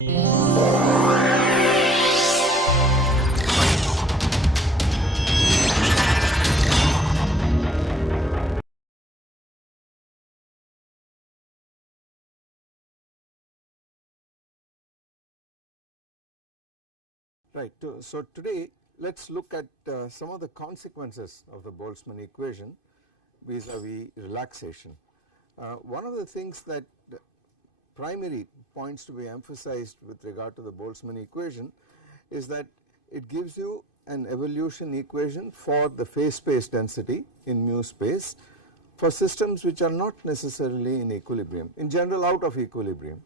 Right. So today let us look at some of the consequences of the Boltzmann equation vis-a-vis relaxation. One of the things that primary points to be emphasized with regard to the Boltzmann equation is that it gives you an evolution equation for the phase space density in mu space for systems which are not necessarily in equilibrium, in general out of equilibrium.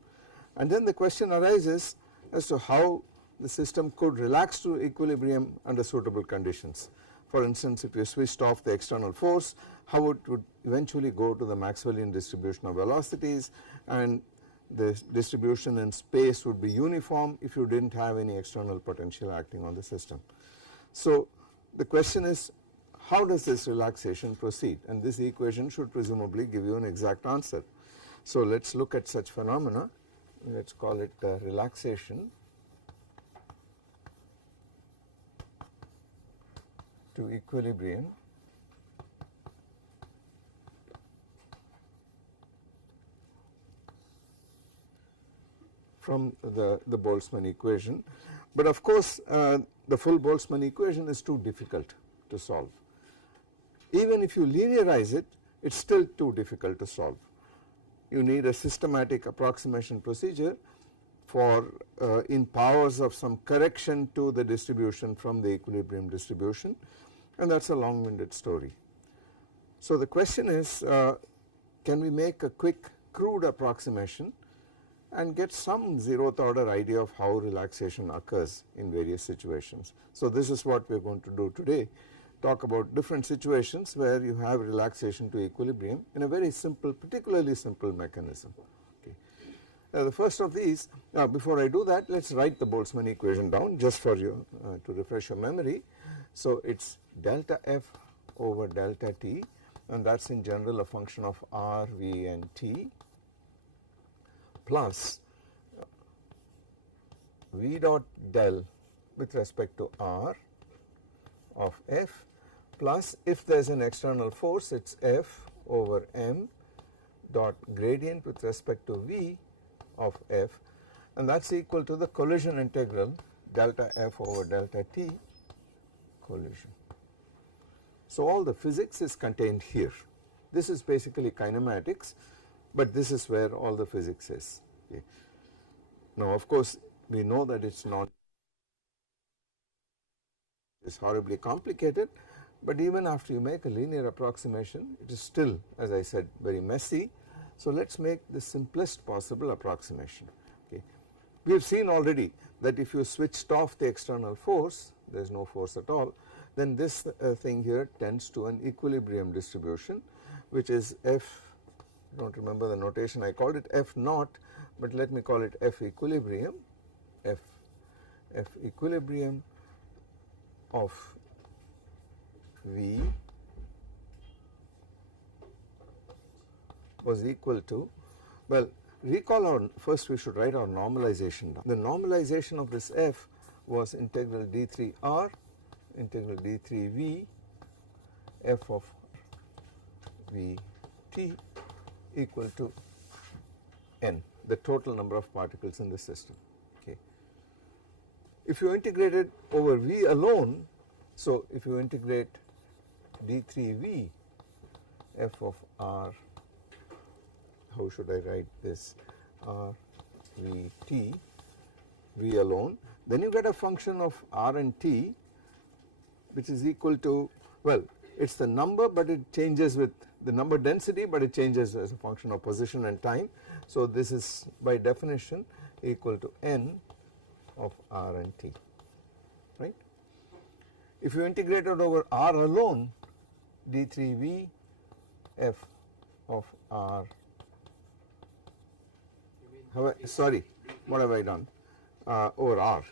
And then the question arises as to how the system could relax to equilibrium under suitable conditions. For instance, if you switched off the external force, how it would eventually go to the Maxwellian distribution of velocities, and the distribution in space would be uniform if you did not have any external potential acting on the system. So the question is, how does this relaxation proceed, and this equation should presumably give you an exact answer. So let us look at such phenomena. Let us call it relaxation to equilibrium from the Boltzmann equation. But of course the full Boltzmann equation is too difficult to solve. Even if you linearize it, it is still too difficult to solve. You need a systematic approximation procedure for in powers of some correction to the distribution from the equilibrium distribution, and that is a long winded story. So the question is, can we make a quick crude approximation and get some zeroth order idea of how relaxation occurs in various situations. So this is what we are going to do today, talk about different situations where you have relaxation to equilibrium in a very simple, particularly simple mechanism. Okay. The first of these, before I do that, let us write the Boltzmann equation down just for you to refresh your memory. So it is delta f over delta t, and that is in general a function of r, v and t, plus v dot del with respect to r of f, plus if there is an external force, it is f over m dot gradient with respect to v of f, and that is equal to the collision integral delta f over delta t collision. So all the physics is contained here. This is basically kinematics, but this is where all the physics is. Okay. Now of course we know that it is not, it is horribly complicated, but even after you make a linear approximation, it is still, as I said, very messy. So let us make the simplest possible approximation. Okay. We have seen already that if you switched off the external force, there is no force at all, then this thing here tends to an equilibrium distribution, which is f, I do not remember the notation, I called it f naught, but let me call it f equilibrium, f equilibrium of v was equal to, well, recall our, first we should write our normalization down. The normalization of this f was integral d3r integral d3v f of vt equal to n, the total number of particles in the system. Okay. If you integrate it over v alone, so if you integrate d3v f of r, how should I write this, r vt, v alone, then you get a function of r and t which is equal to, well, it is the number, but it changes with the number density, but it changes as a function of position and time. So this is by definition equal to n of r and t, right. If you integrate it over r alone, d3v f of r, sorry, what have I done, over r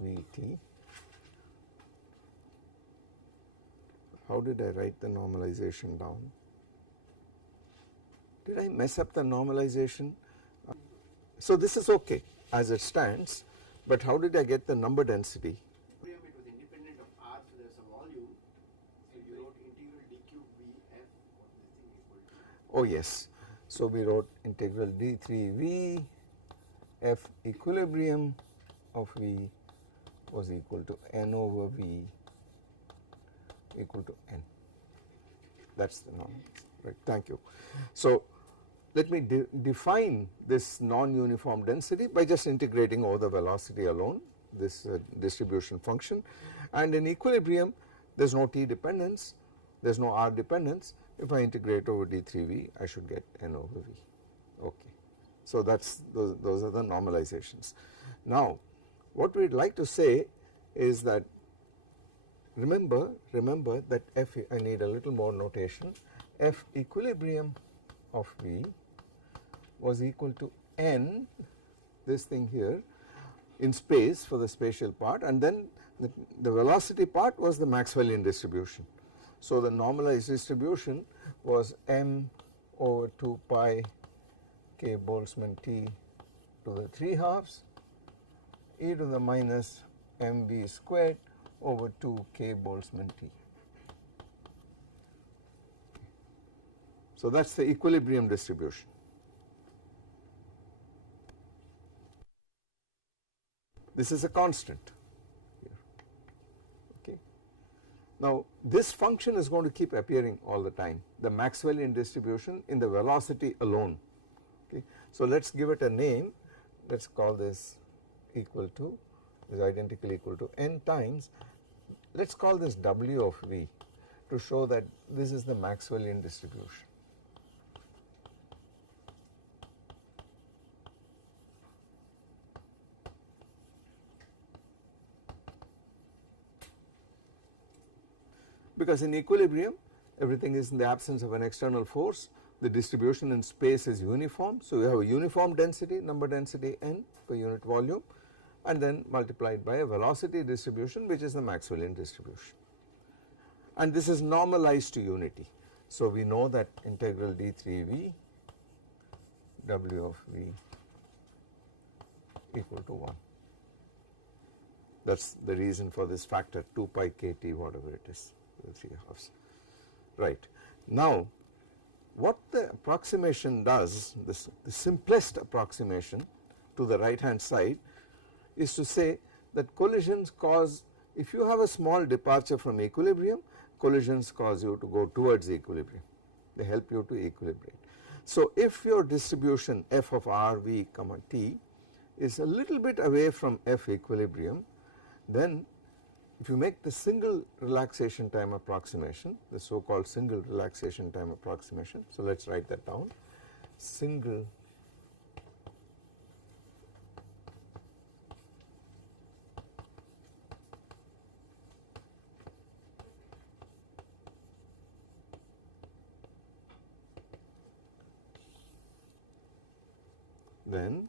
vt, how did I write the normalization down? Did I mess up the normalization? So this is okay as it stands, but how did I get the number density? It was independent of R, so there's a volume. So you wrote integral d cube v f was this thing equal to. Oh yes, so we wrote integral d3v f equilibrium of v was equal to n over v equal to n. That's the norm, right? Thank you. So let me define this non-uniform density by just integrating over the velocity alone, this distribution function, and in equilibrium there is no t dependence, there is no r dependence. If I integrate over d3v, I should get n over v. Okay, so that's those are the normalizations. Now what we would like to say is that remember that f, I need a little more notation, f equilibrium of v was equal to n, this thing here, in space for the spatial part, and then the velocity part was the Maxwellian distribution. So the normalized distribution was m over 2 pi k Boltzmann t to the 3 halves e to the minus mv squared over 2 k Boltzmann t. So that is the equilibrium distribution. This is a constant here. Okay. Now this function is going to keep appearing all the time, the Maxwellian distribution in the velocity alone. Okay. So let us give it a name, let us call this equal to, is identical equal to n times, let us call this w of v to show that this is the Maxwellian distribution. Because in equilibrium everything is in the absence of an external force, the distribution in space is uniform, so you have a uniform density, number density n per unit volume, and then multiplied by a velocity distribution which is the Maxwellian distribution, and this is normalized to unity. So we know that integral d3v w of v equal to 1. That is the reason for this factor 2 pi kt, whatever it is, the 3 halves. Right. Now what the approximation does, the simplest approximation to the right hand side, is to say that collisions cause, if you have a small departure from equilibrium, collisions cause you to go towards equilibrium, they help you to equilibrate. So if your distribution f of r v comma t is a little bit away from f equilibrium, then if you make the single relaxation time approximation, the so called single relaxation time approximation, so let us write that down, single then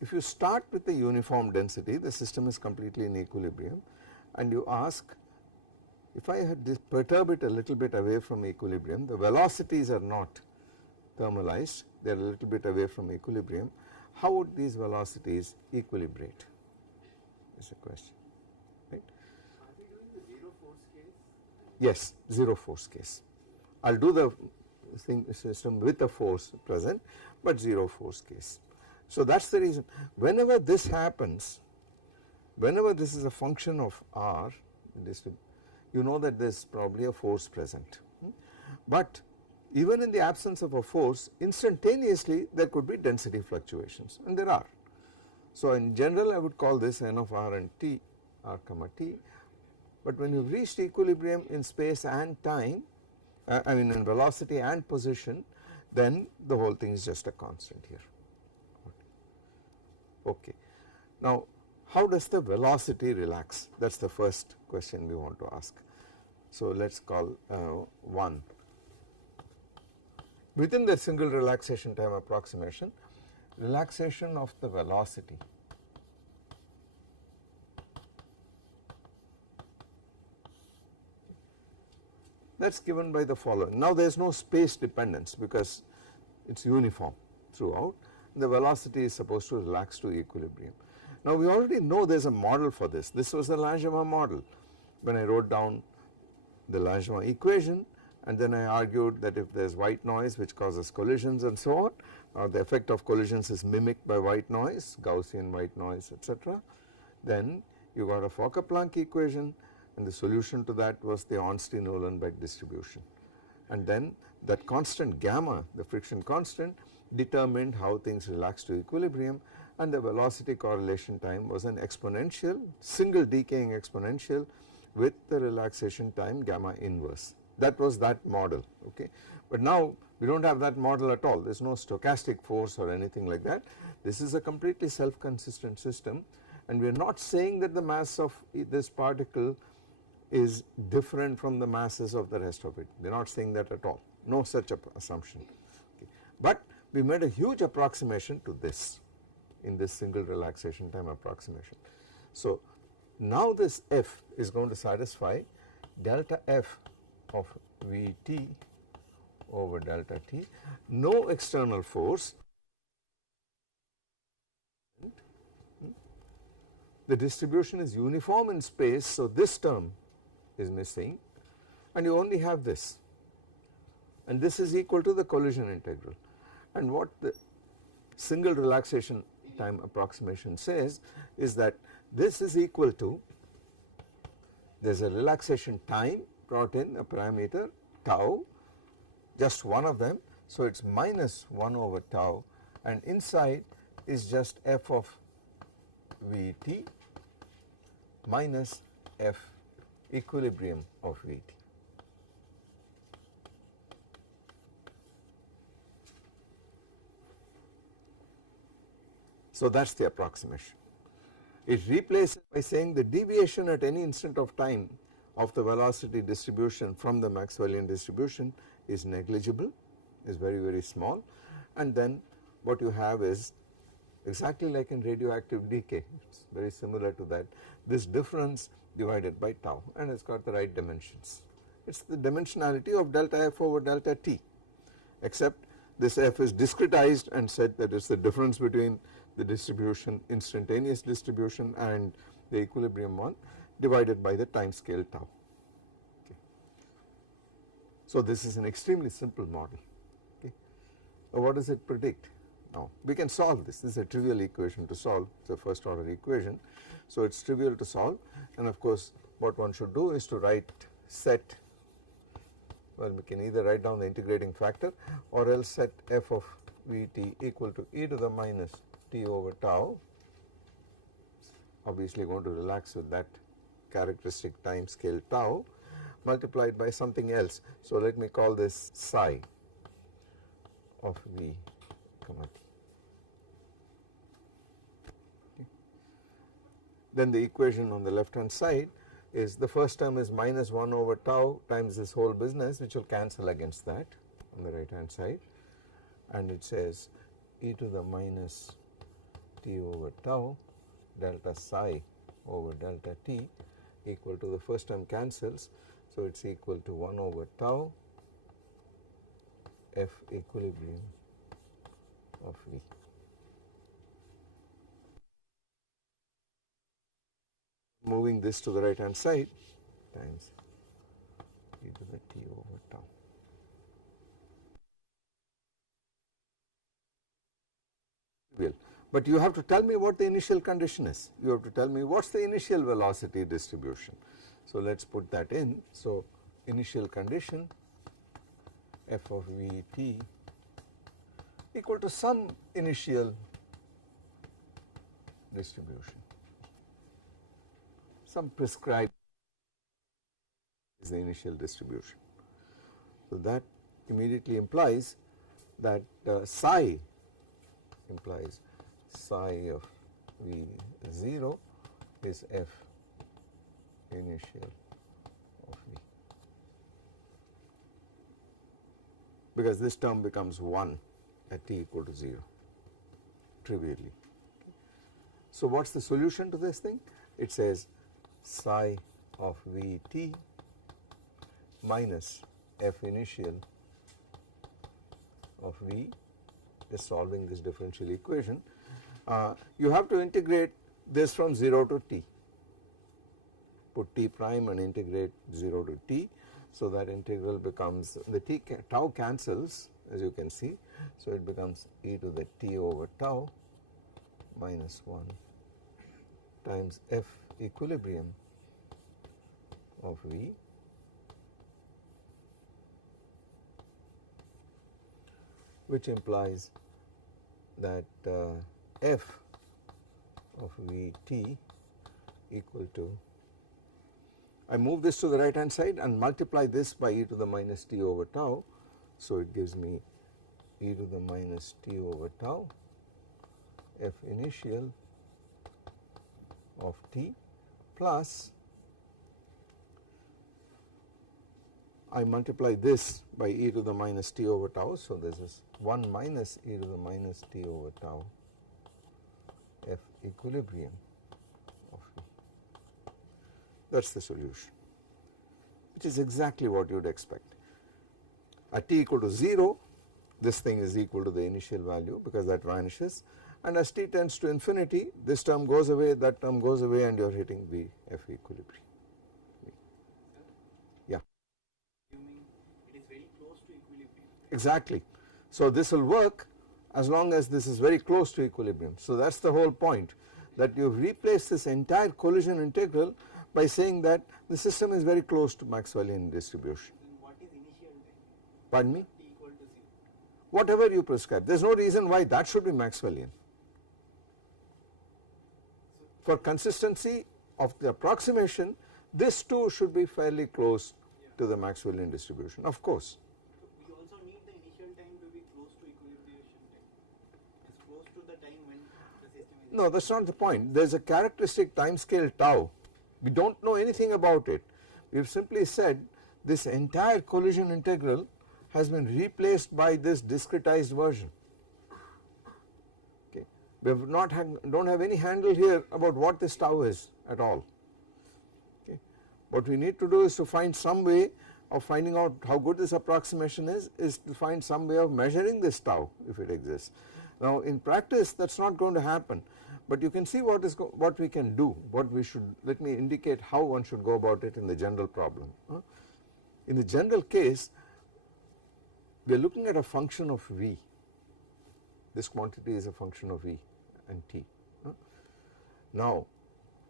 if you start with the uniform density, the system is completely in equilibrium, and you ask, if I had perturb it a little bit away from equilibrium, the velocities are not thermalized, they are a little bit away from equilibrium, how would these velocities equilibrate is the question, right. Are we doing the zero force case? Yes, zero force case. I will do the system with a force present, but zero force case. So that is the reason whenever this happens, whenever this is a function of r, you know that there is probably a force present, but even in the absence of a force, instantaneously there could be density fluctuations, and there are. So in general I would call this n of r and t, r comma t, but when you have reached equilibrium in space and time, I mean in velocity and position, then the whole thing is just a constant here. Okay. Now how does the velocity relax? That is the first question we want to ask. So let us call 1. Within the single relaxation time approximation, relaxation of the velocity that is given by the following. Now there is no space dependence because it is uniform throughout, and the velocity is supposed to relax to equilibrium. Now we already know there is a model for this. This was the Langevin model when I wrote down the Langevin equation, and then I argued that if there is white noise which causes collisions and so on, the effect of collisions is mimicked by white noise, Gaussian white noise, etc., then you got a Fokker-Planck equation, and the solution to that was the Ornstein-Uhlenbeck distribution. And then that constant gamma, the friction constant, determined how things relax to equilibrium, and the velocity correlation time was an exponential, single decaying exponential with the relaxation time gamma inverse. That was that model, okay. But now we do not have that model at all. There is no stochastic force or anything like that. This is a completely self-consistent system, and we are not saying that the mass of this particle is different from the masses of the rest of it. We are not saying that at all, no such assumption, okay. But we made a huge approximation to this in this single relaxation time approximation. So now this F is going to satisfy delta F of Vt over delta t, no external force, the distribution is uniform in space, so this term is missing, and you only have this, and this is equal to the collision integral. And what the single relaxation time approximation says is that this is equal to, there is a relaxation time brought in, a parameter tau, just one of them, so it is minus 1 over tau, and inside is just f of Vt minus f equilibrium of Vt. So that is the approximation. It replaces by saying the deviation at any instant of time of the velocity distribution from the Maxwellian distribution is negligible, is very, very small, and then what you have is exactly like in radioactive decay, it is very similar to that, this difference divided by tau, and it has got the right dimensions. It is the dimensionality of delta f over delta t, except this f is discretized and said that it is the difference between the distribution, instantaneous distribution, and the equilibrium one divided by the time scale tau. Okay. So this is an extremely simple model. Okay. What does it predict? Now we can solve this. This is a trivial equation to solve. It's a first order equation, so it's trivial to solve. And of course, what one should do is to write set. Well, we can either write down the integrating factor, or else set f of Vt equal to e to the minus t over tau. Obviously going to relax with that characteristic time scale tau, multiplied by something else. So let me call this psi of V, comma t. Okay. Then the equation on the left hand side is, the first term is minus 1 over tau times this whole business, which will cancel against that on the right hand side, and it says e to the minus t over tau delta psi over delta t equal to, the first term cancels, so it is equal to 1 over tau f equilibrium of V. Moving this to the right hand side times e to the t over tau. But you have to tell me what the initial condition is. You have to tell me what is the initial velocity distribution. So let us put that in. So initial condition f of Vt equal to some initial distribution, some prescribed is the initial distribution. So that immediately implies that psi implies psi of V0 is f initial of V, because this term becomes 1 at t equal to 0 trivially. So what is the solution to this thing? It says psi of Vt minus f initial of V just solving this differential equation. You have to integrate this from 0 to t, put t prime and integrate 0 to t, so that integral becomes, the tau cancels as you can see, so it becomes e to the t over tau minus 1 times f equilibrium of V which implies that f of Vt equal to, I move this to the right hand side and multiply this by e to the minus t over tau, so it gives me e to the minus t over tau f initial of t plus, I multiply this by e to the minus t over tau, so this is 1 minus e to the minus t over tau f equilibrium of V. That is the solution, which is exactly what you would expect. At t equal to 0, this thing is equal to the initial value because that vanishes, and as t tends to infinity, this term goes away, that term goes away, and you are hitting V f equilibrium. Yeah. It is very close to equilibrium. Exactly. So this will work as long as this is very close to equilibrium. So that is the whole point, that you have replaced this entire collision integral by saying that the system is very close to Maxwellian distribution. Then what is initial time? Pardon me? T equal to 0. Whatever you prescribe, there is no reason why that should be Maxwellian. For consistency of the approximation, this too should be fairly close to the Maxwellian distribution, of course. We also need the initial time to be close to equilibration time. It's close to the time when the system is. No, that is not the point. There is a characteristic time scale tau. We do not know anything about it. We have simply said this entire collision integral has been replaced by this discretized version. Okay. We have not don't have any handle here about what this tau is at all. Okay. What we need to do is to find some way of finding out how good this approximation is to find some way of measuring this tau if it exists. Now in practice that is not going to happen, but you can see what we can do, what we should, let me indicate how one should go about it in the general problem. In the general case, we are looking at a function of V. This quantity is a function of V and t. Now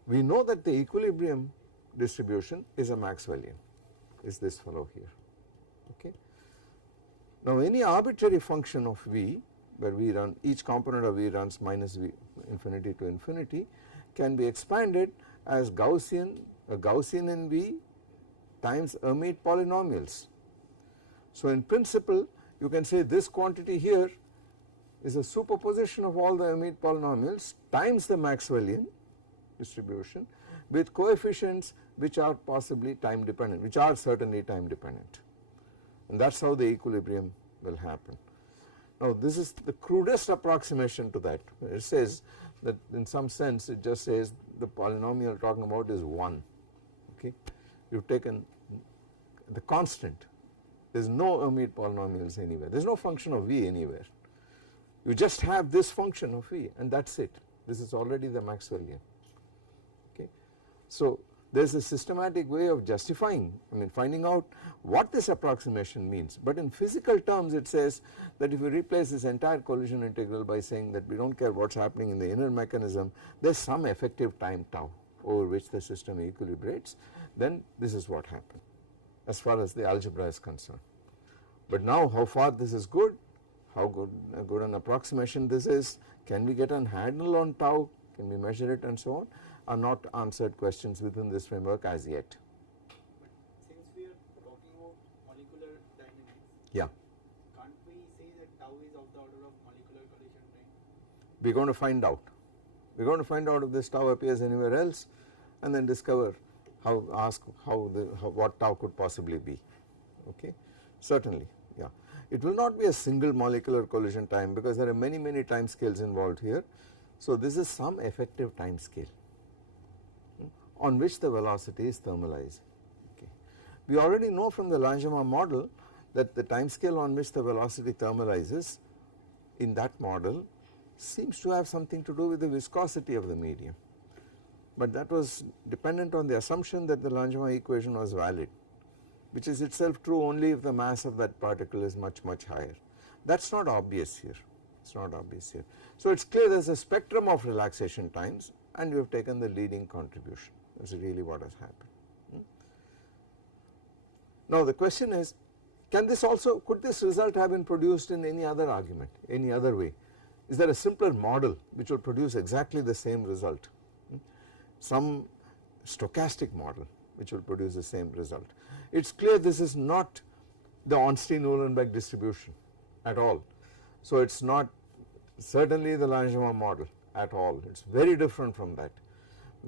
we know that the equilibrium distribution is a Maxwellian, is this fellow here. Okay. Now any arbitrary function of V, where we run, each component of V runs minus V infinity to infinity, can be expanded as a Gaussian in V times Hermite polynomials. So in principle you can say this quantity here is a superposition of all the Hermite polynomials times the Maxwellian distribution with coefficients which are possibly time dependent, which are certainly time dependent, and that is how the equilibrium will happen. Now this is the crudest approximation to that. It says that in some sense it just says the polynomial you are talking about is 1. Okay. You have taken the constant, there is no Hermite polynomials anywhere, there is no function of V anywhere. You just have this function of V and that is it. This is already the Maxwellian. Okay. So there is a systematic way of justifying, finding out what this approximation means, but in physical terms it says that if you replace this entire collision integral by saying that we do not care what is happening in the inner mechanism, there is some effective time tau over which the system equilibrates, then this is what happened as far as the algebra is concerned. But now how far this is good, how good an approximation this is, can we get a handle on tau, can we measure it and so on, are not answered questions within this framework as yet. But since we are talking about molecular dynamics, yeah, can't we say that tau is of the order of molecular collision time? we are going to find out. We are going to find out if this tau appears anywhere else and then discover what tau could possibly be. Okay, certainly, yeah. It will not be a single molecular collision time because there are many time scales involved here. So this is some effective time scale on which the velocity is thermalized. Okay. We already know from the Langevin model that the time scale on which the velocity thermalizes in that model seems to have something to do with the viscosity of the medium, but that was dependent on the assumption that the Langevin equation was valid, which is itself true only if the mass of that particle is much higher. That is not obvious here, it is not obvious here. So it is clear there is a spectrum of relaxation times and we have taken the leading contribution, that is really what has happened. Now the question is, can this also, could this result have been produced in any other argument, any other way? Is there a simpler model which will produce exactly the same result? Some stochastic model which will produce the same result. It is clear this is not the Ornstein-Uhlenbeck distribution at all. So it is not certainly the Langevin model at all, it is very different from that.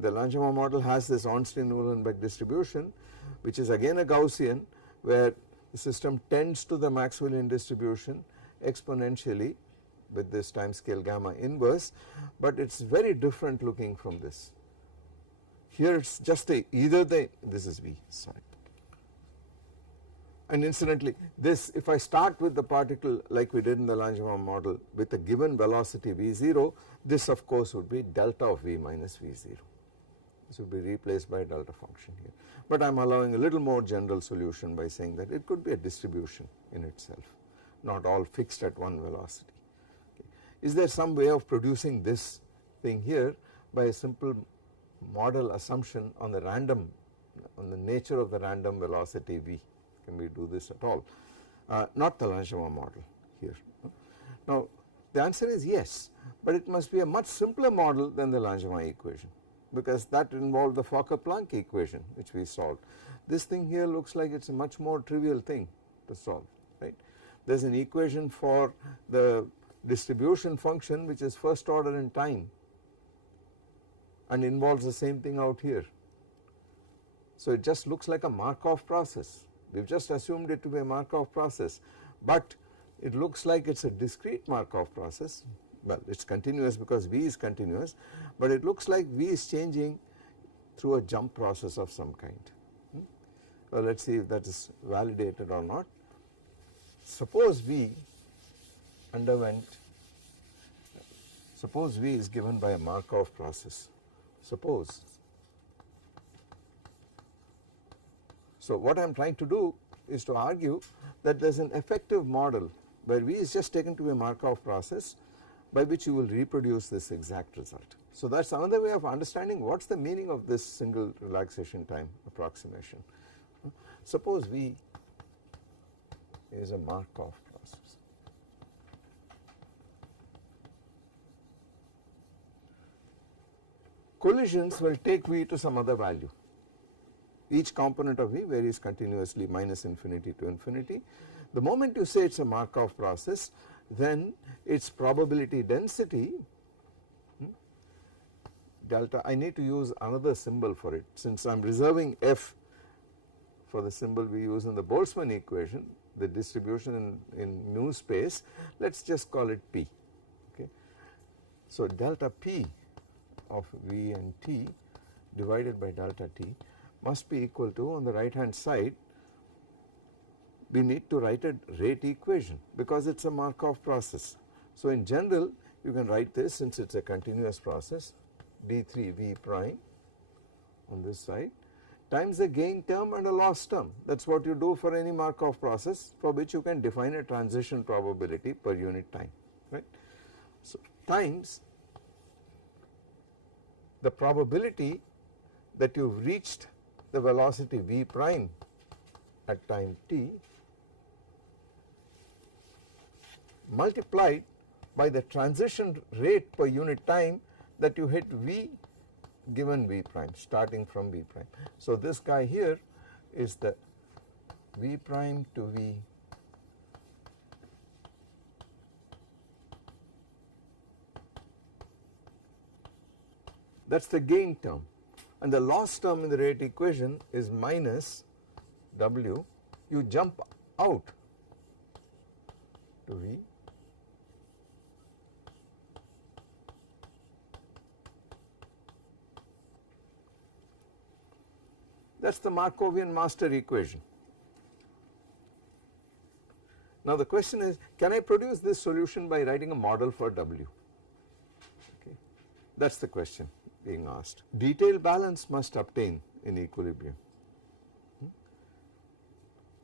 The Langevin model has this Ornstein-Uhlenbeck distribution, which is again a Gaussian, where the system tends to the Maxwellian distribution exponentially with this time scale gamma inverse, but it is very different looking from this. Here it is just this is V, sorry. And incidentally, this, if I start with the particle like we did in the Langevin model with a given velocity V0, this of course would be delta of V minus V0. This would be replaced by a delta function here. But I am allowing a little more general solution by saying that it could be a distribution in itself, not all fixed at one velocity. Okay. Is there some way of producing this thing here by a simple model assumption on the random, on the nature of the random velocity V? Can we do this at all? Not the Langevin model here. Now the answer is yes, but it must be a much simpler model than the Langevin equation, because that involved the Fokker-Planck equation which we solved. This thing here looks like it is a much more trivial thing to solve, right. There is an equation for the distribution function which is first order in time and involves the same thing out here. So it just looks like a Markov process. We have just assumed it to be a Markov process, but it looks like it is a discrete Markov process. Well, it is continuous because V is continuous, but it looks like V is changing through a jump process of some kind. Well, let us see if that is validated or not. Suppose V underwent, suppose V is given by a Markov process, suppose. So what I am trying to do is to argue that there is an effective model where V is just taken to be a Markov process by which you will reproduce this exact result. So that is another way of understanding what is the meaning of this single relaxation time approximation. Suppose V is a Markov process. Collisions will take V to some other value. Each component of V varies continuously minus infinity to infinity. The moment you say it is a Markov process, then its probability density delta, I need to use another symbol for it since I am reserving F for the symbol we use in the Boltzmann equation, the distribution in mu space, let us just call it P. Okay. So delta P of V and T divided by delta T must be equal to, on the right hand side, we need to write a rate equation because it is a Markov process. So in general you can write this, since it is a continuous process, d3 V prime on this side times a gain term and a loss term. That is what you do for any Markov process for which you can define a transition probability per unit time, right. So times the probability that you have reached the velocity V prime at time t multiplied by the transition rate per unit time that you hit V given V prime, starting from V prime. So this guy here is the V prime to V that is the gain term, and the loss term in the rate equation is minus W. You jump out to V that is the Markovian master equation. Now the question is, can I produce this solution by writing a model for W? Okay. That is the question being asked. Detailed balance must obtain in equilibrium.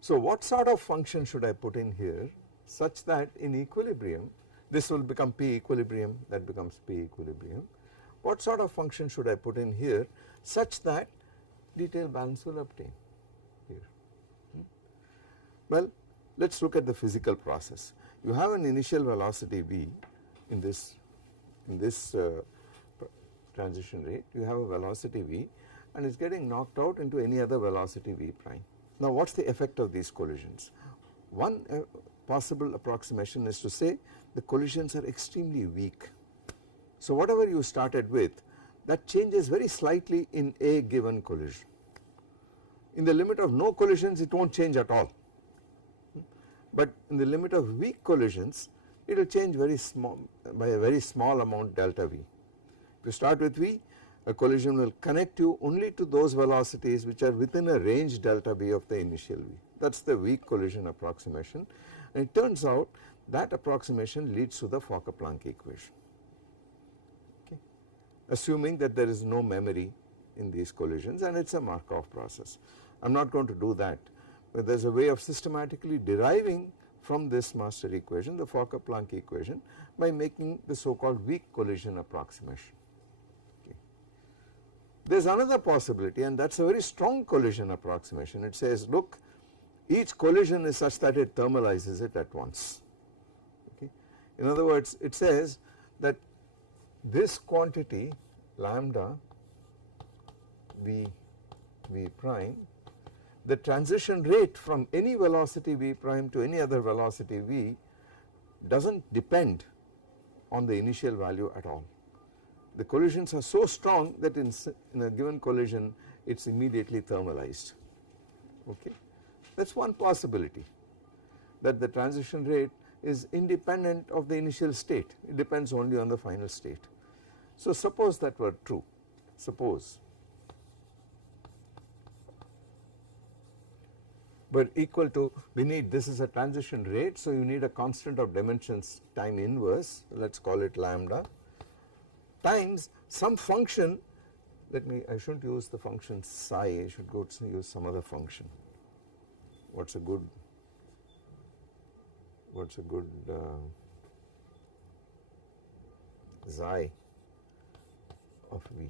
So what sort of function should I put in here such that in equilibrium this will become P equilibrium, that becomes P equilibrium. What sort of function should I put in here such that detailed balance will obtain here? Well, let us look at the physical process. You have an initial velocity v in this transition rate, you have a velocity v and it is getting knocked out into any other velocity v prime. Now what is the effect of these collisions? One possible approximation is to say the collisions are extremely weak. So whatever you started with, that changes very slightly in a given collision. In the limit of no collisions it will not change at all, but in the limit of weak collisions it will change very small, by a very small amount delta v. If you start with v, a collision will connect you only to those velocities which are within a range delta v of the initial v. That is the weak collision approximation, and it turns out that approximation leads to the Fokker-Planck equation, okay, assuming that there is no memory in these collisions and it is a Markov process. I am not going to do that, but there is a way of systematically deriving from this master equation the Fokker-Planck equation by making the so called weak collision approximation. There is another possibility, and that is a very strong collision approximation. It says, look, each collision is such that it thermalizes it at once. Okay. In other words, it says that this quantity lambda v prime, the transition rate from any velocity v prime to any other velocity v does not depend on the initial value at all. The collisions are so strong that in a given collision it is immediately thermalized. Okay. That is one possibility, that the transition rate is independent of the initial state, it depends only on the final state. So suppose that were true, suppose, but equal to, we need, this is a transition rate, so you need a constant of dimensions time inverse, let us call it lambda, times some function, I should not use the function psi, I should go to use some other function. What is a good xi of v,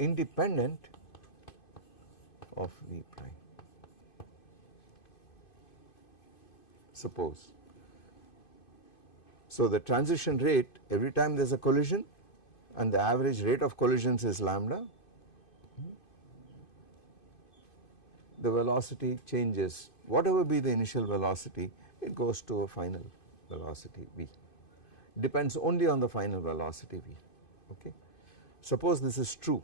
independent of v prime. Suppose. So the transition rate every time there is a collision and the average rate of collisions is lambda, the velocity changes, whatever be the initial velocity it goes to a final velocity v, depends only on the final velocity v. Okay. Suppose this is true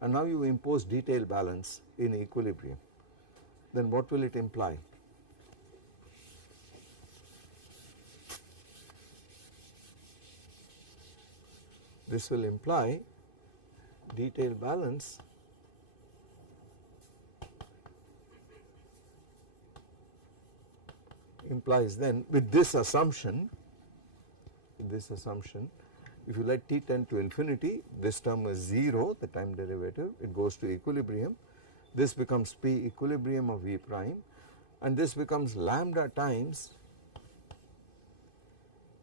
and now you impose detailed balance in equilibrium, then what will it imply? This will imply detailed balance implies then with this assumption, if you let t tend to infinity, this term is 0, the time derivative, it goes to equilibrium, this becomes P equilibrium of v prime and this becomes lambda times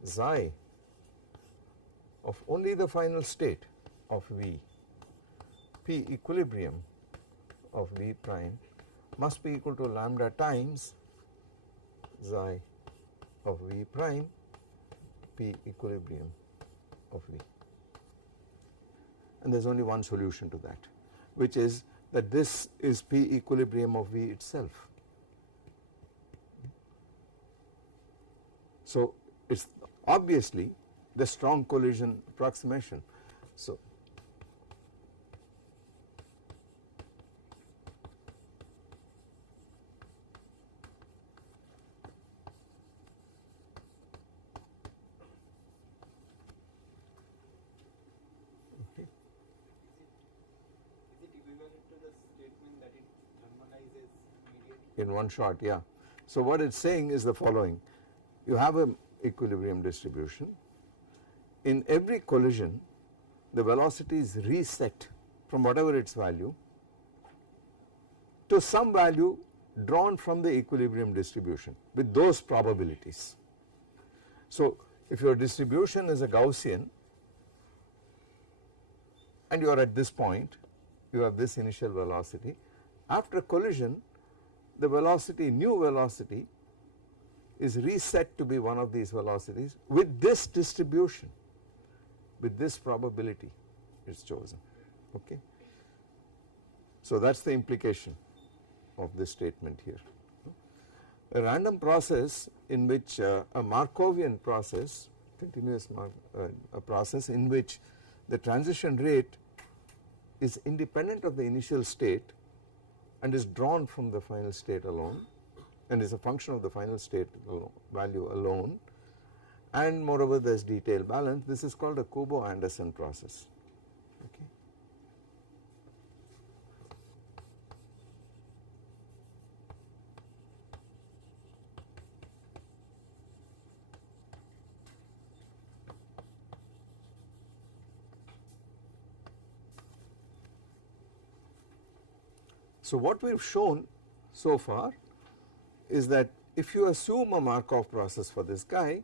xi of only the final state of v, P equilibrium of v prime must be equal to lambda times xi of v prime P equilibrium of v. And there is only one solution to that, which is that this is P equilibrium of v itself. So it is obviously the strong collision approximation. So Is it equivalent to the statement that it thermalizes immediately? in one shot, yeah. So what it is saying is the following: you have an equilibrium distribution. In every collision the velocity is reset from whatever its value to some value drawn from the equilibrium distribution with those probabilities. So if your distribution is a Gaussian and you are at this point, you have this initial velocity. After collision, the velocity, new velocity, is reset to be one of these velocities with this distribution, with this probability is chosen. Okay. So that is the implication of this statement here. A random process in which a Markovian process, continuous a process in which the transition rate is independent of the initial state and is drawn from the final state alone and is a function of the final state value alone, and moreover there is detail balance. This is called a Kubo-Anderson process. Okay. So what we have shown so far is that if you assume a Markov process for this guy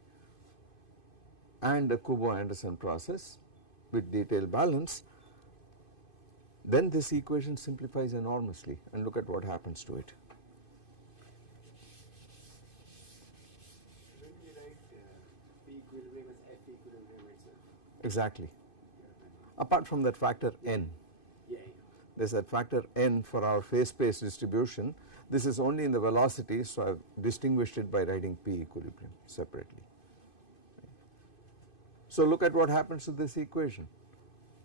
and a Kubo-Anderson process with detail balance, then this equation simplifies enormously, and look at what happens to it. Shouldn't we write P equilibrium as F equilibrium itself? Exactly. Apart from that factor n. Yeah. There is that factor n for our phase space distribution. This is only in the velocity, so I have distinguished it by writing P equilibrium separately. So look at what happens to this equation.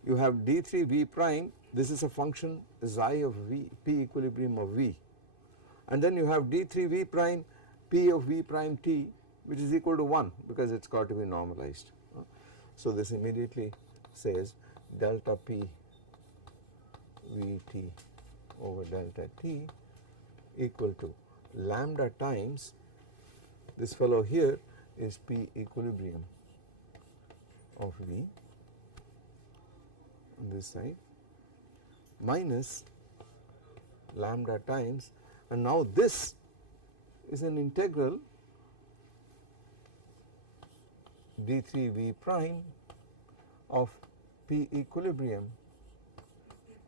You have d3 v prime, this is a function xi of v, P equilibrium of v, and then you have d3 v prime P of v prime t, which is equal to 1 because it has got to be normalized. So this immediately says delta P Vt over delta t equal to lambda times this fellow here is P equilibrium of V on this side minus lambda times, and now this is an integral d3 V prime of P equilibrium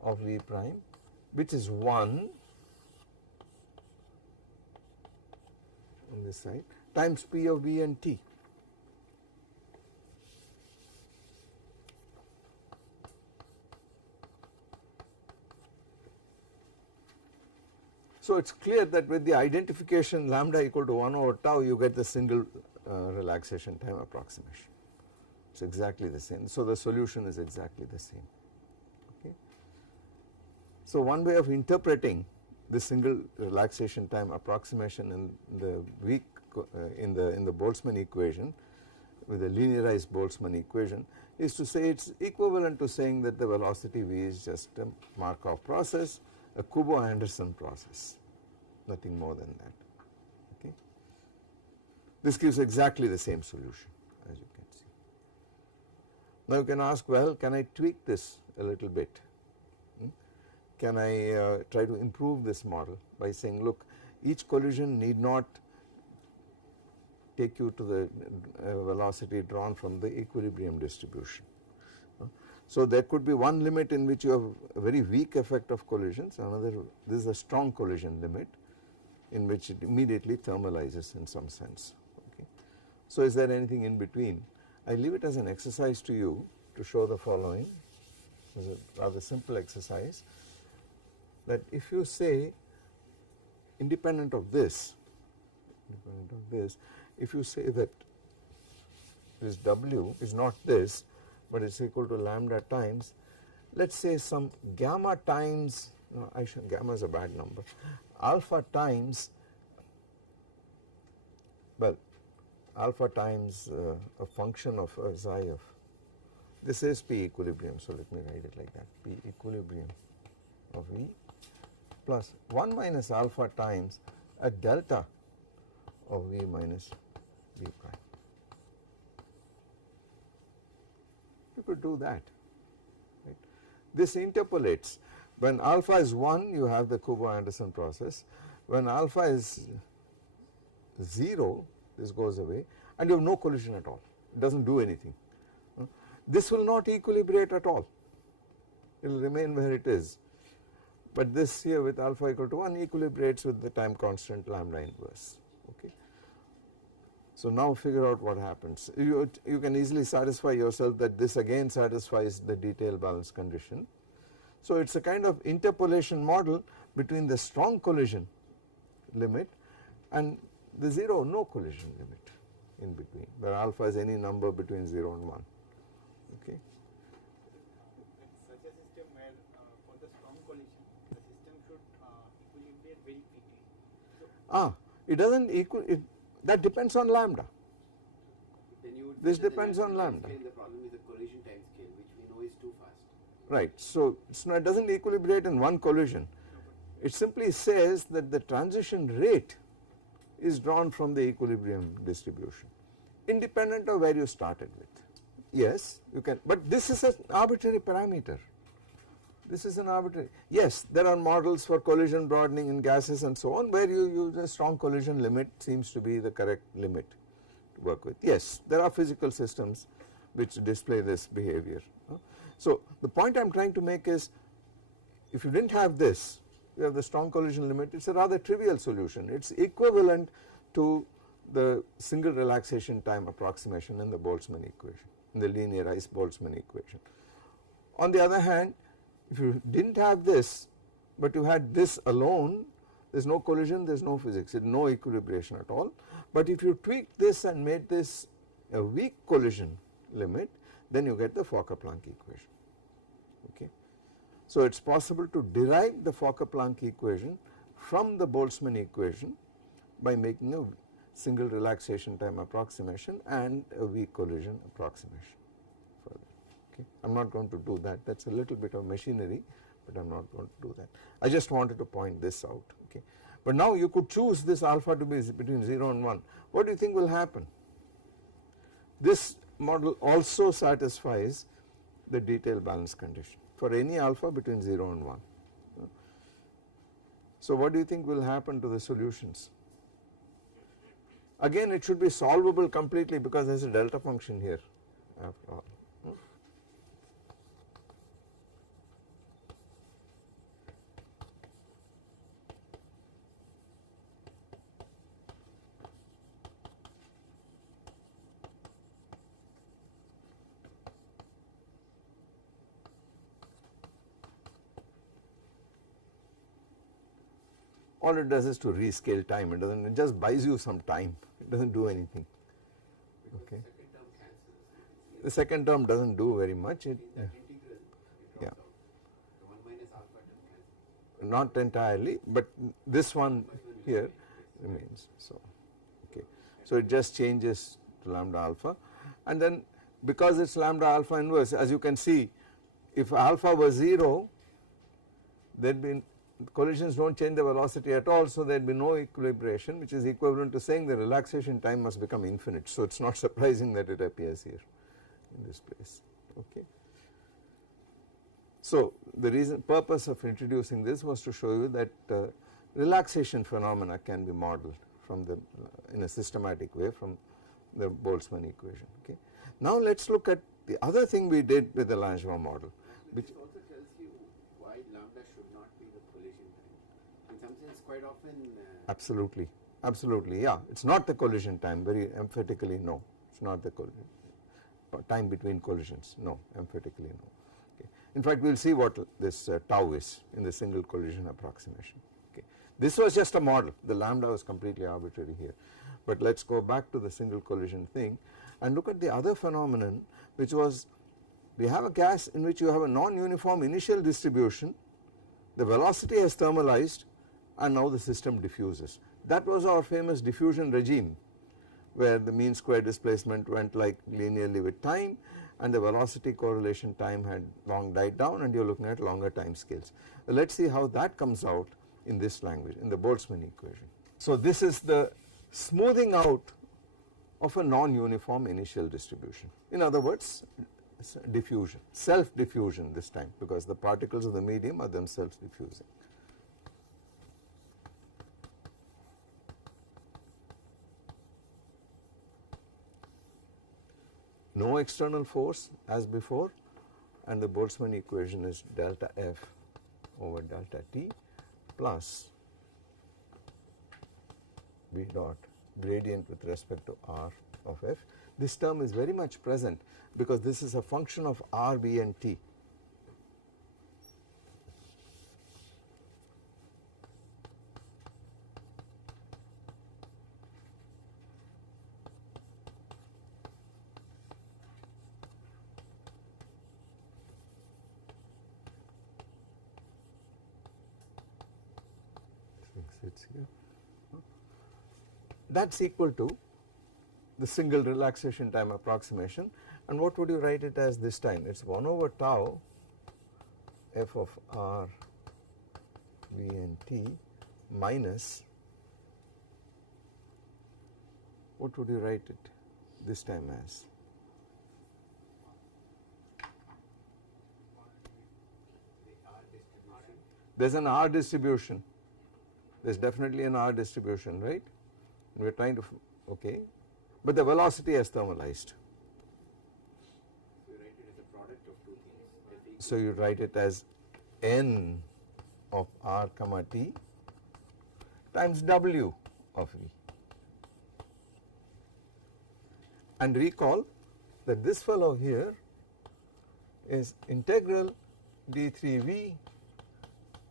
of V prime, which is 1 on this side times P of V and T. So it is clear that with the identification lambda equal to 1 over tau, you get the single relaxation time approximation. It is exactly the same. So the solution is exactly the same. Okay. So one way of interpreting the single relaxation time approximation in the weak in the Boltzmann equation with a linearized Boltzmann equation is to say it is equivalent to saying that the velocity v is just a Markov process, a Kubo-Anderson process, nothing more than that. Okay. This gives exactly the same solution, as you can see. Now you can ask, well, can I tweak this a little bit? Can I try to improve this model by saying, look, each collision need not take you to the velocity drawn from the equilibrium distribution. So there could be one limit in which you have a very weak effect of collisions, another, this is a strong collision limit in which it immediately thermalizes in some sense. Okay. So is there anything in between? I leave it as an exercise to you to show the following. It is a rather simple exercise, that if you say independent of this, if you say that this W is not this, but it is equal to lambda times, let us say some gamma times, no, gamma is a bad number, alpha times, well, alpha times a function of xi of, this is P equilibrium, so let me write it like that, P equilibrium of V plus 1 minus alpha times a delta of V minus V prime. You could do that. Right? This interpolates. When alpha is 1, you have the Kubo-Anderson process. When alpha is 0, this goes away and you have no collision at all. It does not do anything. This will not equilibrate at all. It will remain where it is. But this here with alpha equal to 1 equilibrates with the time constant lambda inverse. Okay. So now figure out what happens. You can easily satisfy yourself that this again satisfies the detail balance condition. So it is a kind of interpolation model between the strong collision limit and the 0 no collision limit in between, where alpha is any number between 0 and 1. Okay. Such a system where for the strong collision the system should equilibrate very quickly. It does not that depends on lambda. Then you would This say that depends the on natural lambda. time scale, the problem is the collision time scale, which we know is too fast. Right. So it does not equilibrate in one collision. It simply says that the transition rate is drawn from the equilibrium distribution, independent of where you started with. Yes, you can, but this is an arbitrary parameter. This is an arbitrary. Yes, there are models for collision broadening in gases and so on, where you use a strong collision limit seems to be the correct limit to work with. Yes, there are physical systems which display this behavior. So the point I am trying to make is, if you did not have this, you have the strong collision limit, it is a rather trivial solution. It is equivalent to the single relaxation time approximation in the Boltzmann equation, in the linearized Boltzmann equation. On the other hand, if you did not have this, but you had this alone, there is no collision, there is no physics, there is no equilibration at all. But if you tweak this and made this a weak collision limit, then you get the Fokker-Planck equation. Okay. So it is possible to derive the Fokker-Planck equation from the Boltzmann equation by making a single relaxation time approximation and a weak collision approximation further. Okay. I am not going to do that, that is a little bit of machinery, but I am not going to do that. I just wanted to point this out. Okay. But now you could choose this alpha to be between 0 and 1. What do you think will happen? This model also satisfies the detail balance condition for any alpha between 0 and 1. So what do you think will happen to the solutions? Again, it should be solvable completely because there is a delta function here after all. All it does is to rescale time, it just buys you some time, it does not do anything. Okay. The second term does not do very much. That integral, Yeah. out. The 1 minus alpha doesn't cancel. Not entirely, but this one here remains. So, okay. So it just changes to lambda alpha, and then because it is lambda alpha inverse, as you can see, if alpha was 0, there would be collisions do not change the velocity at all, so there would be no equilibration, which is equivalent to saying the relaxation time must become infinite. So it is not surprising that it appears here in this place. Okay. So the purpose of introducing this was to show you that relaxation phenomena can be modeled from the in a systematic way from the Boltzmann equation. Okay. Now let us look at the other thing we did with the Langevin model, which This also tells you why lambda should not be the collision time. In some sense, quite often. absolutely, yeah, it is not the collision time, very emphatically no, it is not the collision time between collisions, no, emphatically no. Okay. In fact, we will see what this tau is in the single collision approximation. Okay. This was just a model, the lambda was completely arbitrary here, but let us go back to the single collision thing and look at the other phenomenon, which was we have a gas in which you have a non-uniform initial distribution, the velocity has thermalized and now the system diffuses. That was our famous diffusion regime, where the mean square displacement went like linearly with time and the velocity correlation time had long died down and you are looking at longer time scales. Let us see how that comes out in this language, in the Boltzmann equation. So this is the smoothing out of a non-uniform initial distribution. In other words, diffusion, self-diffusion this time, because the particles of the medium are themselves diffusing. No external force as before, and the Boltzmann equation is delta F over delta T plus V dot gradient with respect to R of F. This term is very much present because this is a function of R, B and T. Sits here. That is equal to the single relaxation time approximation, and what would you write it as this time? It is 1 over tau f of R, V and T minus, what would you write it this time as? There is an R distribution. There is definitely an R distribution, right? We are trying to, okay, but the velocity has thermalized. So you write it as a product of two things. So you write it as n of R comma T times W of V. And recall that this fellow here is integral d3V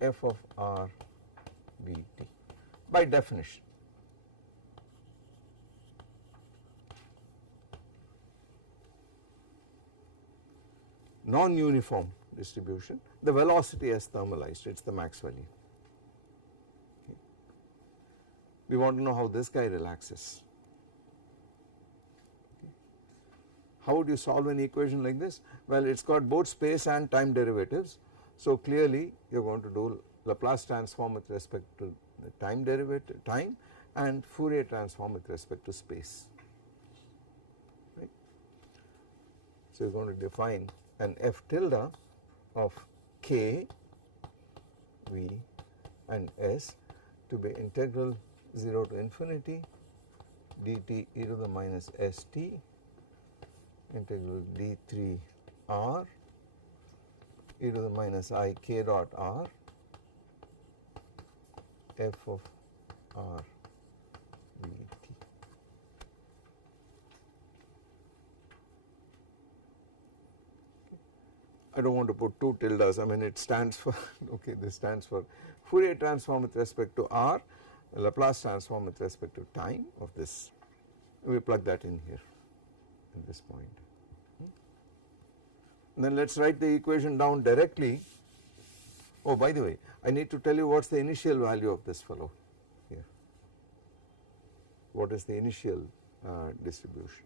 f of R V T by definition. Non-uniform distribution, the velocity has thermalized, it is the max value. Okay. We want to know how this guy relaxes. Okay. How would you solve an equation like this? Well, it has got both space and time derivatives, so clearly you are going to do Laplace transform with respect to the time derivative, time, and Fourier transform with respect to space. Right. So you are going to define an f tilde of k, v and s to be integral 0 to infinity dt e to the minus st integral d3 r e to the minus I k dot r f of r v t. I do not want to put two tildes, I mean it stands for, okay, this stands for Fourier transform with respect to r, Laplace transform with respect to time of this. We plug that in here at this point. And then let us write the equation down directly. Oh, by the way, I need to tell you what is the initial value of this fellow here. What is the initial distribution?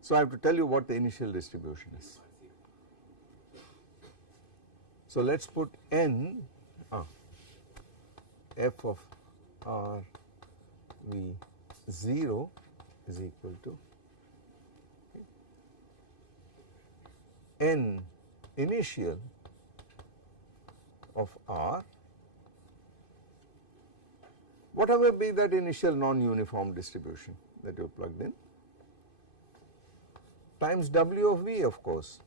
So I have to tell you what the initial distribution is. So let us put n f of r v 0 is equal to n initial of r, whatever be that initial non-uniform distribution that you plugged in, times W of V, of course.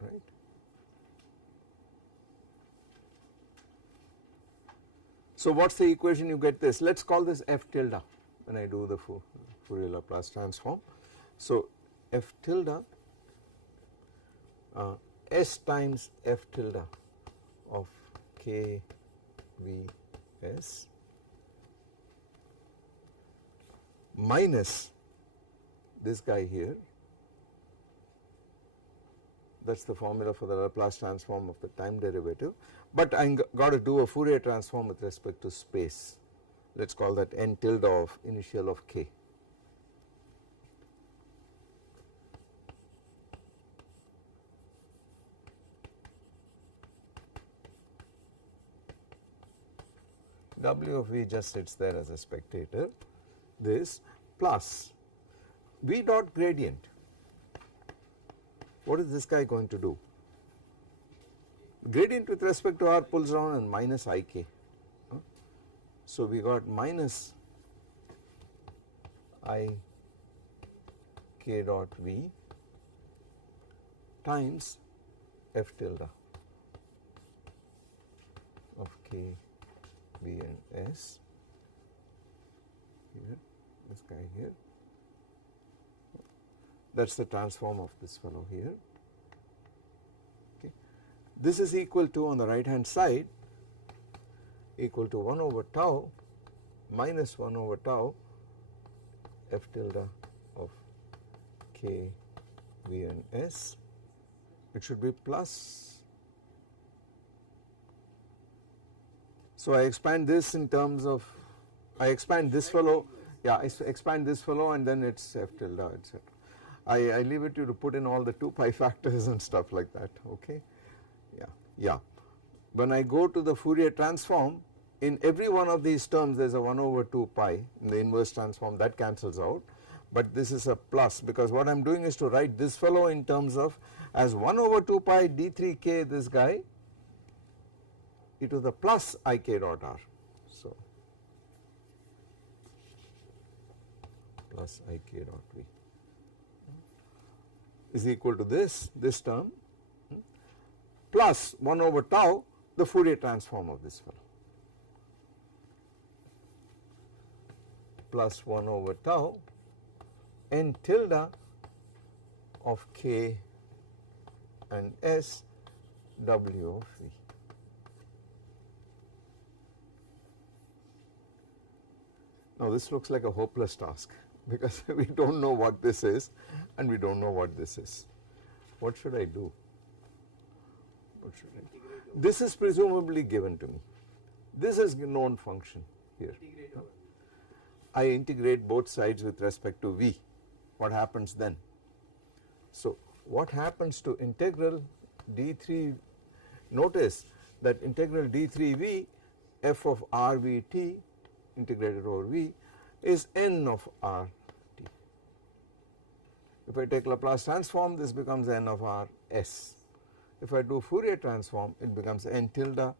Right. So what is the equation you get this? Let us call this f tilde when I do the Fourier Laplace transform. So f tilde s times f tilde of k v s minus this guy here, that is the formula for the Laplace transform of the time derivative, but I got to do a Fourier transform with respect to space. Let us call that n tilde of initial of k. W of V just sits there as a spectator, this plus V dot gradient. What is this guy going to do? Gradient with respect to R pulls down and minus Ik. So we got minus Ik dot V times F tilde of K, V and S here, this guy here. That is the transform of this fellow here. Okay. This is equal to, on the right hand side, equal to 1 over tau minus 1 over tau F tilde of K, V and S. It should be plus. So I expand this in terms of, I expand this fellow, yeah, I expand this fellow and then it's F tilde, etc. I leave it to you to put in all the 2 pi factors and stuff like that, okay. Yeah. When I go to the Fourier transform, in every one of these terms there is a 1 over 2 pi in the inverse transform, that cancels out, but this is a plus because what I am doing is to write this fellow in terms of as 1 over 2 pi d3k this guy e to the plus Ik dot r. So plus Ik dot V is equal to this term plus 1 over tau the Fourier transform of this fellow plus 1 over tau n tilde of K and S W of V. Now this looks like a hopeless task because we do not know what this is and we do not know what this is. What should I do? What should I do? This is presumably given to me. This is a known function here. I integrate both sides with respect to V. What happens then? So what happens to integral d3, notice that integral d3V f of rVt integrated over V is n of rt. If I take Laplace transform, this becomes n of rs. If I do Fourier transform, it becomes n tilde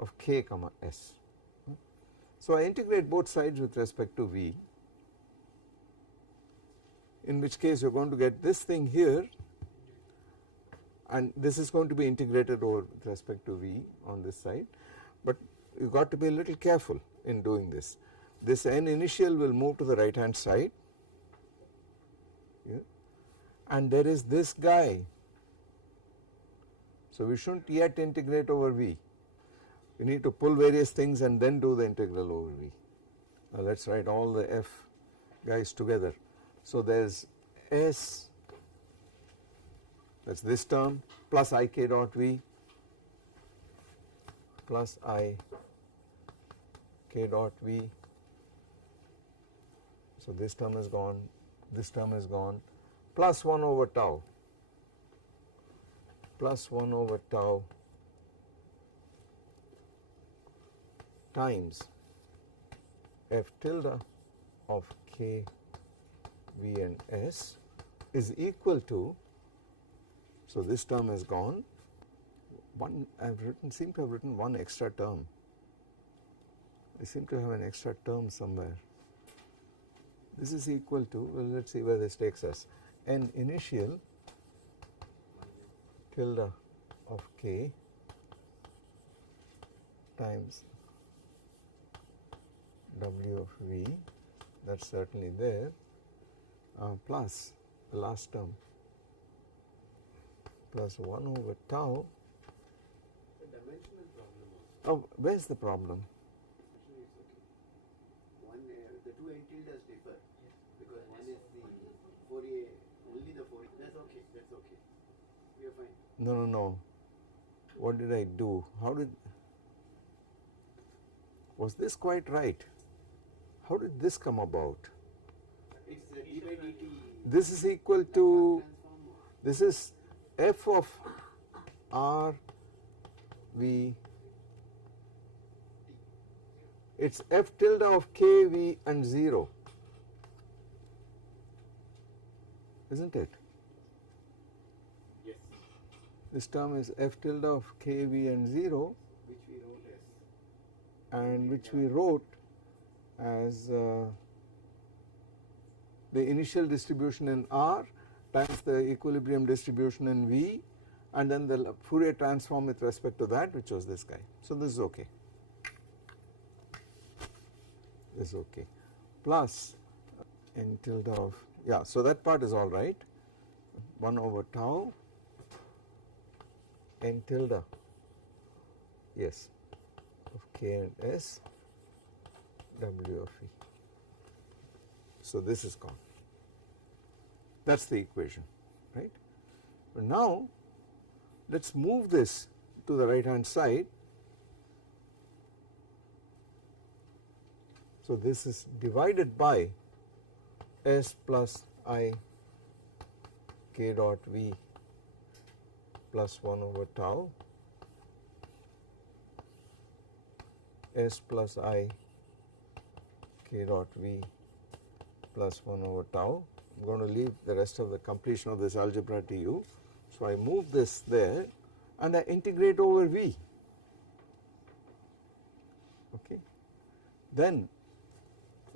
of k comma s. So I integrate both sides with respect to V, in which case you are going to get this thing here and this is going to be integrated over with respect to V on this side, but you got to be a little careful in doing this. This n initial will move to the right hand side here and there is this guy. So we should not yet integrate over V. We need to pull various things and then do the integral over V. Now let us write all the f guys together. So there is S, that is this term, plus Ik dot V plus I k dot V. So this term is gone, this term is gone, plus 1 over tau, plus 1 over tau times f tilde of k, V and S is equal to, so this term is gone, one I have written, seem to have written one extra term. I seem to have an extra term somewhere. This is equal to, well let us see where this takes us, n initial tilde of k times W of V, that is certainly there, plus the last term plus 1 over tau. The dimensional problem also. Oh, where is the problem? Actually it's okay. One, the two n tildes differ because one is the Fourier, only the Fourier. That's okay, that's okay. We are fine. No. What did I do? How did, was this quite right? How did this come about? It's d by dt. This is equal to, Transform. this is f of r v it is f tilde of k, v and 0, is not it? Yes. This term is f tilde of k, v and 0, which we wrote as and which we wrote as the initial distribution in R times the equilibrium distribution in V, and then the Fourier transform with respect to that, which was this guy. So this is okay. This is okay. Plus n tilde of, yeah, so that part is all right. 1 over tau n tilde, yes, of k and s w of v. So this is gone. That is the equation, right. But now let us move this to the right hand side. So this is divided by s plus I k dot v plus 1 over tau s plus I k dot v plus 1 over tau. I am going to leave the rest of the completion of this algebra to you. So I move this there and I integrate over v. Okay. Then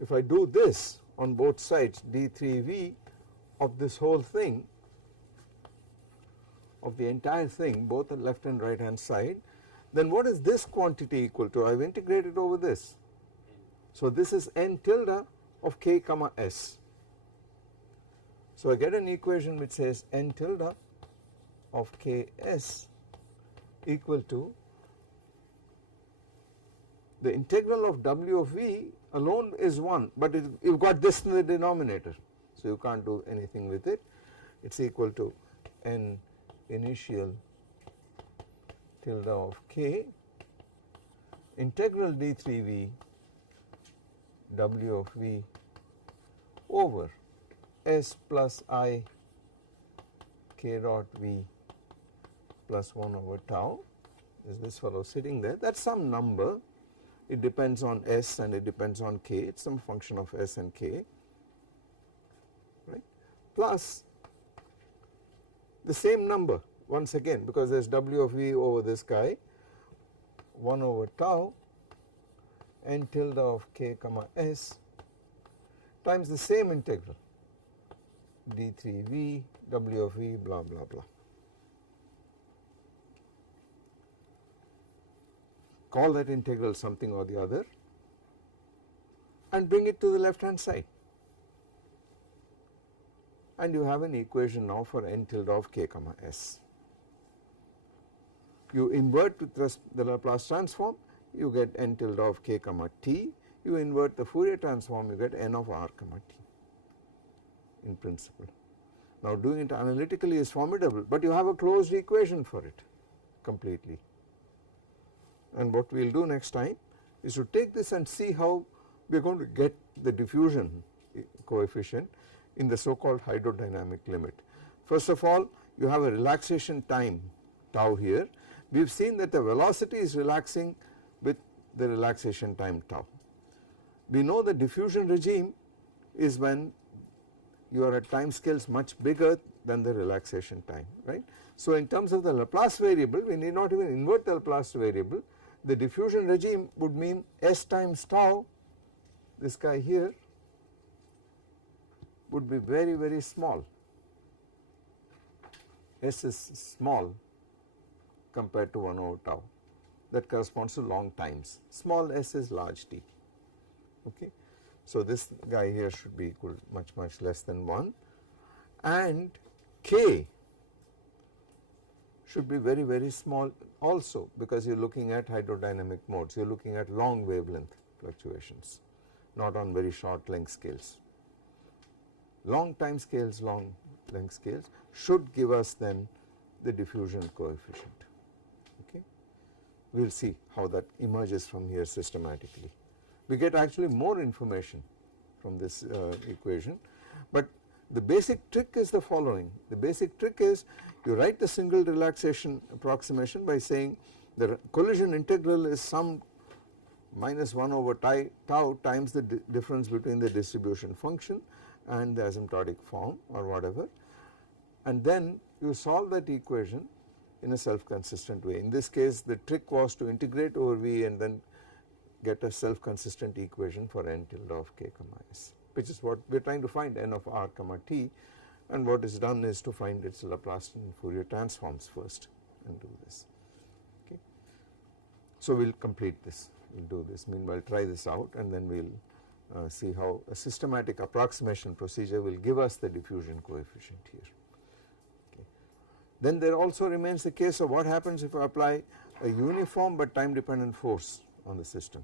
if I do this on both sides, d3v of this whole thing, of the entire thing, both the left and right hand side, then what is this quantity equal to? I have integrated over this. So this is n tilde of k comma s. So I get an equation which says n tilde of ks equal to the integral of w of v alone is 1, but you have got this in the denominator, so you can't do anything with it. It is equal to n initial tilde of k integral d3v w of v over s plus I k dot v plus 1 over tau. Is this fellow sitting there? That is some number. It depends on s and it depends on k. It is some function of s and k, right, plus the same number once again, because there is w of v over this guy, 1 over tau n tilde of k comma s times the same integral d3v w of v blah blah blah. Call that integral something or the other and bring it to the left hand side, and you have an equation now for n tilde of k comma s. You invert with the Laplace transform, you get n tilde of k comma t. You invert the Fourier transform, you get n of r comma t in principle. Now doing it analytically is formidable, but you have a closed equation for it completely. And what we will do next time is to take this and see how we are going to get the diffusion coefficient in the so called hydrodynamic limit. First of all, you have a relaxation time tau here. We have seen that the velocity is relaxing with the relaxation time tau. We know the diffusion regime is when you are at time scales much bigger than the relaxation time, right. So in terms of the Laplace variable, we need not even invert the Laplace variable. The diffusion regime would mean s times tau, this guy here, would be very very small. S is small compared to 1 over tau. That corresponds to long times. Small s is large t. Okay. So this guy here should be equal much less than 1, and k should be very very small also, because you are looking at hydrodynamic modes, you are looking at long wavelength fluctuations, not on very short length scales. Long time scales, long length scales should give us then the diffusion coefficient. Okay. We will see how that emerges from here systematically. We get actually more information from this equation, but the basic trick is the following. The basic trick is you write the single relaxation approximation by saying the collision integral is some minus 1 over tau times the difference between the distribution function and the asymptotic form or whatever, and then you solve that equation in a self consistent way. In this case the trick was to integrate over V and then get a self consistent equation for n tilde of k comma s, which is what we are trying to find, n of r comma t, and what is done is to find its Laplacian Fourier transforms first and do this. Okay. So we will complete this, we will do this, meanwhile try this out and then we will see how a systematic approximation procedure will give us the diffusion coefficient here. Okay. Then there also remains the case of what happens if I apply a uniform but time dependent force on the system.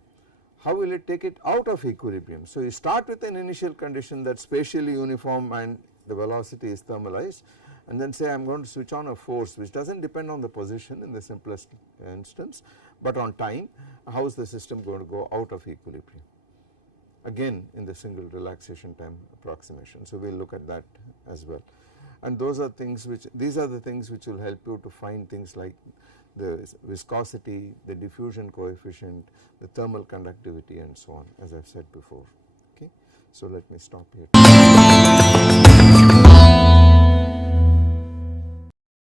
How will it take it out of equilibrium? So you start with an initial condition that is spatially uniform and the velocity is thermalized, and then say I am going to switch on a force which does not depend on the position in the simplest instance but on time. How is the system going to go out of equilibrium? Again in the single relaxation time approximation. So we will look at that as well, and those are things which, these are the things which will help you to find things like the viscosity, the diffusion coefficient, the thermal conductivity and so on, as I have said before. Okay. So let me stop here.